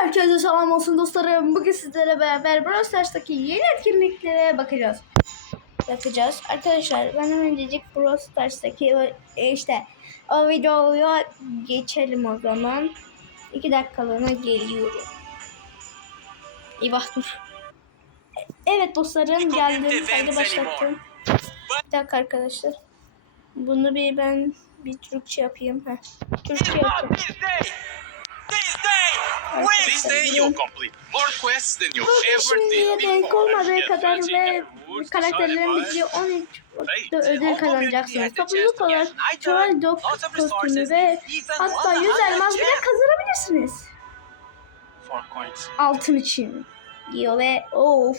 Herkese selam olsun dostlarım. Bugün sizlerle beraber Brawl Stars'taki yeni etkinliklere bakacağız. Bakacağız. Arkadaşlar ben öncecik Brawl Stars'taki e, işte o videoya geçelim o zaman. 2 dakikalığına geliyorum. İyi bak dur. Evet dostlarım geldim. Kaydı başlattım. Bir dakika arkadaşlar. Bunu bir ben bir Türkçe yapayım. Heh. Türkçe yapayım. This day you'll complete more quests than you Bu ever did before. olmadığı kadar ve karakterlerin bittiği 13 Hey, da ödül kazanacaksınız. Topluluk olarak Troll Dog kostümü ve hatta 100 elmas bile kazanabilirsiniz. Altın için giyiyor ve of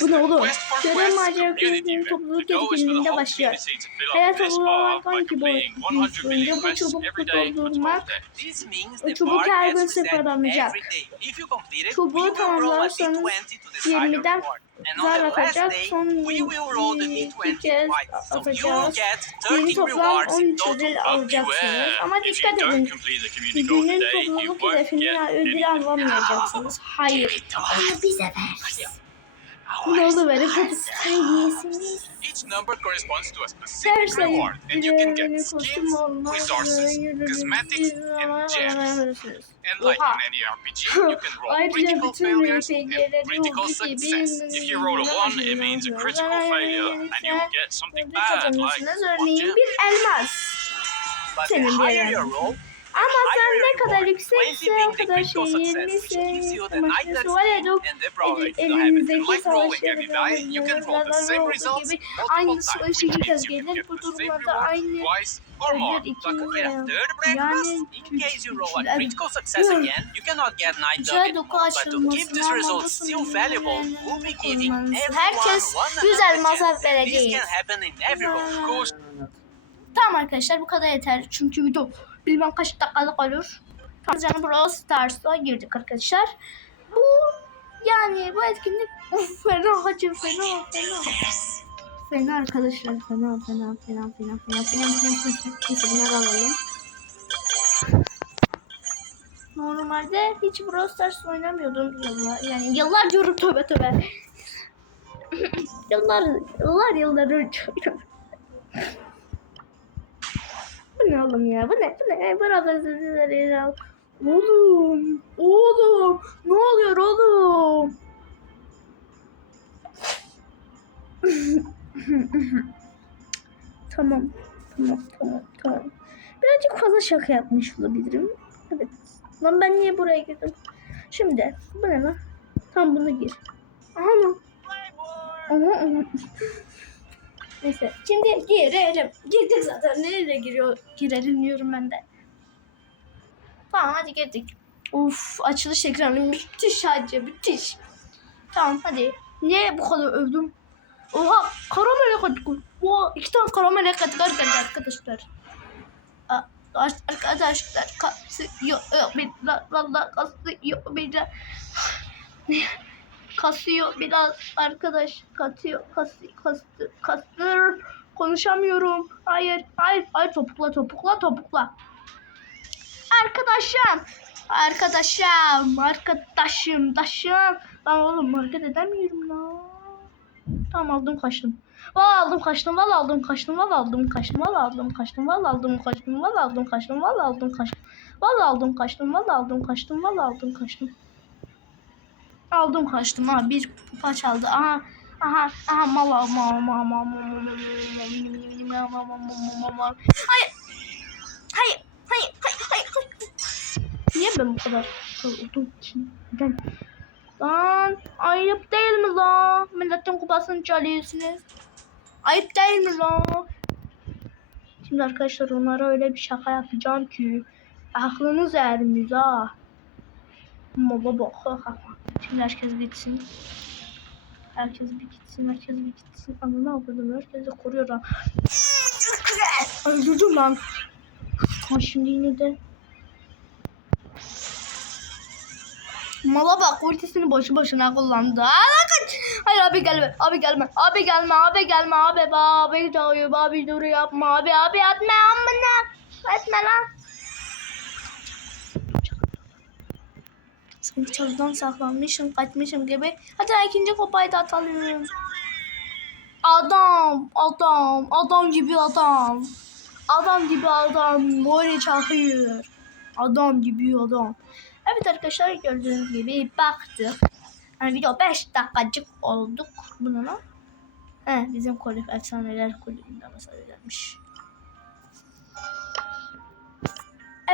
bu ne oğlum? Şöyle macera köyünün topluluk etkinliğinde başlıyor. Hayat okullar kanki bu boyunca bu çubukla doldurmak o çubuk her gün sıfırlanacak. Çubuğu tamamlarsanız 20'den zar atacak. Son iki kez atacağız. Yeni toplam 13 ödül alacaksınız. Ama dikkat edin. Günün toplamı hedefini ödül alamayacaksınız. Hayır. Bize versin. Bu ne Hours. oldu böyle kötü seviyesiniz. Each number corresponds to a Her specific sayı reward, and you can get skins, resources, cosmetics, and gems. And like in any RPG, you can roll critical failures and critical success. If you roll a one, it means a critical failure, and you'll get something bad like one gem. But the higher your roll, ama sen ne kadar yüksekse o kadar şeyinlisin. Elinizdeki savaşı gibi aynı savaşı kez gelir. Bu durumlarda aynı or more. But again, third breakfast, in case you roll a critical success again, you cannot get night nugget. But to keep this result still valuable, we'll be giving everyone one güzel masraf vereceğiz. This can happen in every roll. Tamam arkadaşlar bu kadar yeter. Çünkü video bilmem kaç dakikalık olur. Tamam canım Brawl Stars'a girdik arkadaşlar. Bu yani bu etkinlik uf, fena hacı fena fena. Fena arkadaşlar fena fena fena fena fena fena fena fena bunları alalım. Normalde hiç Brawl Stars oynamıyordum yıllar. Yani yıllar diyorum tövbe tövbe. yıllar yıllar yıllar önce. Ne oğlum ya? Bu ne? Bu ne? Beraber sizleri ya. Oğlum. Oğlum. Ne oluyor oğlum? tamam. Tamam tamam tamam. Birazcık fazla şaka yapmış olabilirim. Evet. Lan ben niye buraya girdim? Şimdi bu ne lan? Tam bunu gir. Aha lan. Aha, aha. Neyse şimdi girelim. Girdik zaten. Nereye giriyor? Girelim diyorum ben de. Tamam hadi girdik. Uf açılış ekranı müthiş hacı müthiş. Tamam hadi. Niye bu kadar övdüm? Oha kara melek atkı. Oha iki tane kara melek atkı geldi arkadaşlar. Aa, Arkadaşlar kasıyor biraz valla kasıyor biraz kasıyor. Biraz arkadaş katıyor. Kasıyor kastır kastır. Konuşamıyorum. Hayır hayır hayır. Topukla topukla topukla. Arkadaşım. Arkadaşım arkadaşım taşım. Lan oğlum hareket edemiyorum lan. Tamam aldım kaçtım. Val aldım kaçtım val aldım kaçtım val aldım kaçtım val aldım kaçtım val aldım kaçtım val aldım kaçtım val aldım kaçtım val aldım kaçtım val aldım kaçtım val aldım kaçtım aldım kaçtım ha bir kupa çaldı aha aha aha mal mal mal mal mal mal hayır hayır hayır hayır hayır niye ben bu kadar oldum için neden lan ayıp değil mi lan milletin kupasını çalıyorsunuz ayıp değil mi lan şimdi arkadaşlar onlara öyle bir şaka yapacağım ki aklınız ermiyor ha Baba bak. Herkes bitsin. Herkes bir gitsin, herkes bir gitsin. Ama ne yapalım? Herkesi koruyor ha. Öldürdüm lan. Ha şimdi yine de. Mala bak ultisini boşu boşuna kullandı. Aa, lan kaç. Hayır abi gelme. Abi gelme. Abi gelme. Abi gelme. Abi abi doğuyor. Abi dur yapma. Abi abi atma. Amına. Etme lan. Sanki çalıdan saklanmışım, kaçmışım gibi. Hadi ikinci kupayı da atalım. Adam, adam, adam gibi adam. Adam gibi adam. Böyle çakıyor. Adam gibi adam. Evet arkadaşlar gördüğünüz gibi baktık. Yani video 5 dakikacık olduk. Bunu lan. He bizim kulüp efsaneler kulübünde mesaj gelmiş.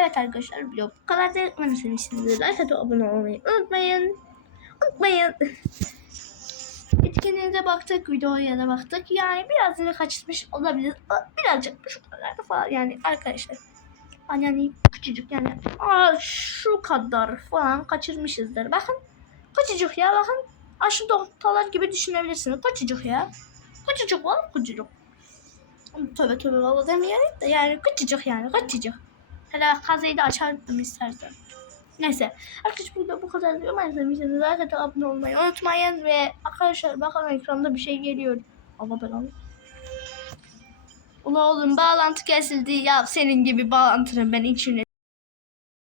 Evet arkadaşlar video bu kadar da umarım sevmişsinizdir. Like atıp abone olmayı unutmayın. Unutmayın. Etkinliğinize baktık, videoya da baktık. Yani biraz yine kaçırmış olabilir. Birazcık şu kadar falan yani arkadaşlar. Yani, yani küçücük yani aa, şu kadar falan kaçırmışızdır. Bakın küçücük ya bakın. Aa, şu noktalar gibi düşünebilirsiniz. Küçücük ya. Küçücük var küçücük. Tövbe tövbe valla demeyelim de yani küçücük yani küçücük. Hele kazayı da açardım istersen. Neyse. Arkadaşlar burada bu kadar diyorum. Sevmişsiniz. Zaten abone olmayı unutmayın. Ve arkadaşlar bakın ekranda bir şey geliyor. Allah belanı. Ula oğlum bağlantı kesildi. Ya senin gibi bağlantının ben içine